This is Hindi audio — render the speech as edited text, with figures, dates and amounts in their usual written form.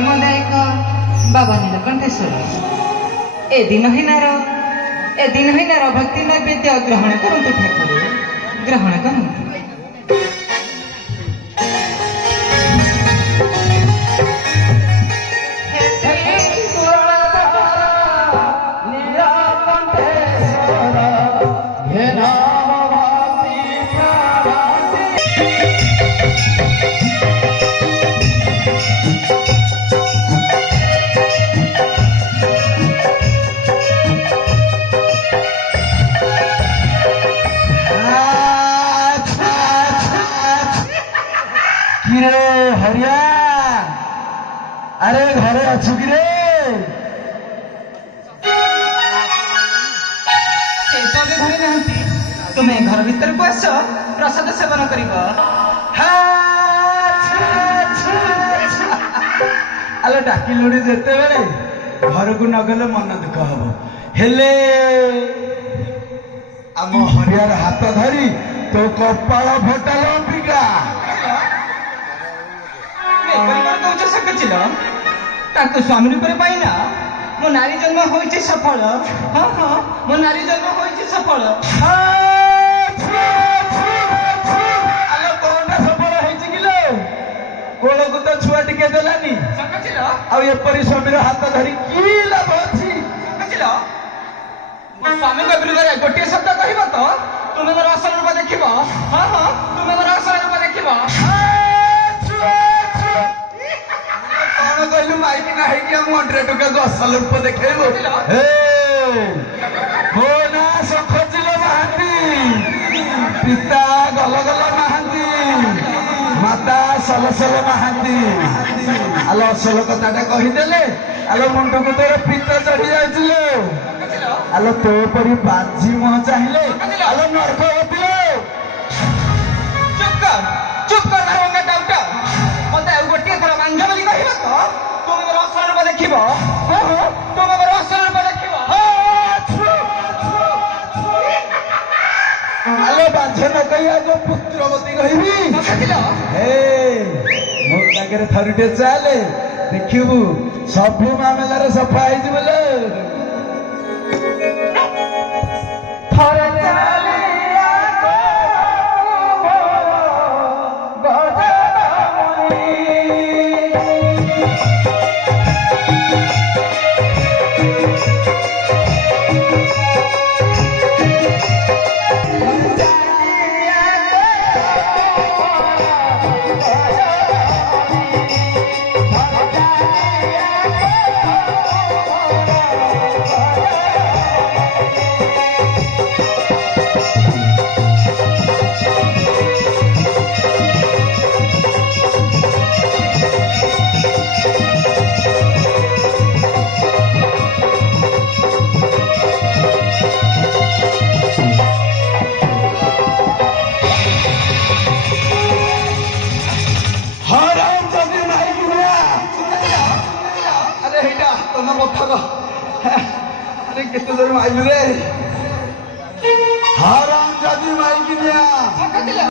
कर्मदायक बाबा नीलकंठेश्वर ए दिन हिनार भक्ति नैवेद्य ग्रहण करंतु ठाकुर ग्रहण करंतु। हरिया अरे घरे अच्छु कि रे घरे नहांती तुम्हें घर भीतर को आस प्रसाद सेवन कर आलो डाकिलुड़ी जेते बेले घर को नगले मन दुख हम हेले आम हरियार हाथ धरी तो कपाल फटाल अंबिका स्वामी रूप पाइना मो नारी जन्म होइछि सफल। हाँ हाँ मो नारी जन्म होइछि सफल। आलो कोनटा सफल होइछि किलो कोल को तो छुआ टिके देलानी आ एपरी स्वामी हाथ धरी की लाभ अछि मो स्वामी को विरुद्ध रे गोटे शब्द कहबो तो तुमे मोर असल रूप देखिबो। हाँ हाँ तुमे मोर असल रूप देखिबो। कहलु माइकी ना है कि हम 100 टका को असल रूप देखेबो। हो ना सखजिल महांती पिता गलगल महांती माता सलसल महांती आलो असल कथाटा कहीदेले आलो मुंड को तोर पिता चढ़ी जाइथिलो आलो तो परी बाजी मोह चाहिए आलो नरक होतिलो। चुप कर रंगा डाउटा मते गोटे थोड़ा मांझ बोली कहबो तो तुम मोर असल रूप देखिबो। हां हां तुम मोर असल रूप देखिबो। आलो बाझे न कहिया जो पुत्रवती कहबी हे मोर तागरे थरुटे चाले देखिबू सब मामला रे सफा होई जिबले थरे चाले अरे कितने जरूर आइलु रे हराम जादी माइकी निया